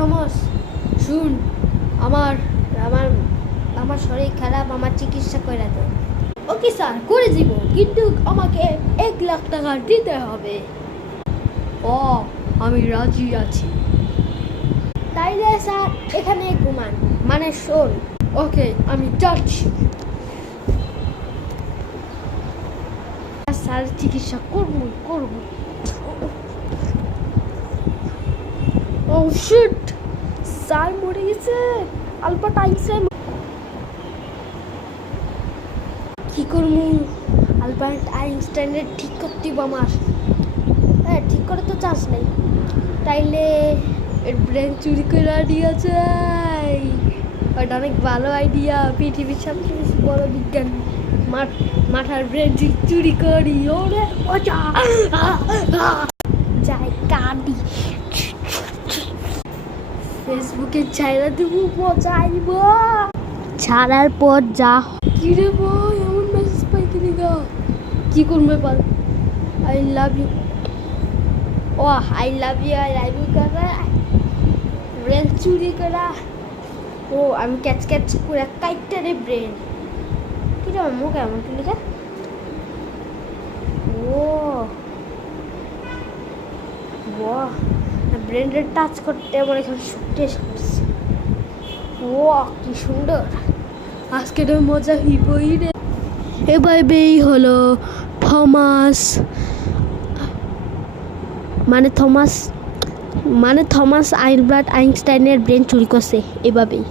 Thomas, শুন, আমার আমার আমার শরীর খারাপ, আমার চিকিৎসা করে দে। ওকে স্যার, করে দিব, কিন্তু আমাকে 1 লাখ টাকা দিতে হবে। ও, আমি রাজি আছি। তাইলে স্যার এখানে ঘুমান, মানে শোন। ওকে, আমি যাচ্ছি। স্যার চিকিৎসা করব। ও শিট, স্যার মরে গেছে। Albert Einstein. কি করবো? আলবার্ট আইনস্টাইনের ঠিক করতে হবে আমার। হ্যাঁ, ঠিক করে তো চান্স নেই। তাইলে এর ব্রেন চুরি করে দিয়েছে। ওটা অনেক ভালো আইডিয়া। পৃথিবীর সবচেয়ে বেশি বড় বিজ্ঞান মাথার ব্রেন চুরি করি। ওরে মজা, যাই কাঁদি। ফেসবুকে ছাইরা দেবো, মজা আইব। ছাড়ার পর যা। কিরে ভাই, এমন মেসেজ পাই কিনে গা? কি করবে পার? I love you. ও, আই লাভ ইউ করা, ব্রেন চুরি করা। ও, আমি ক্যাচ করে কাইটারে ব্রেন। কিরে আমার মুখ এমন কি লেখা? ও বাহ, ব্রেনটা টাচ করতে আমার এখানে শুটে এসেছে। ও, কি সুন্দর। আজকে তো মজা হইবই রে। এভাবেই হলো থমাস আলবার্ট আইনস্টাইনের ব্রেন চুরি করছে। এভাবেই।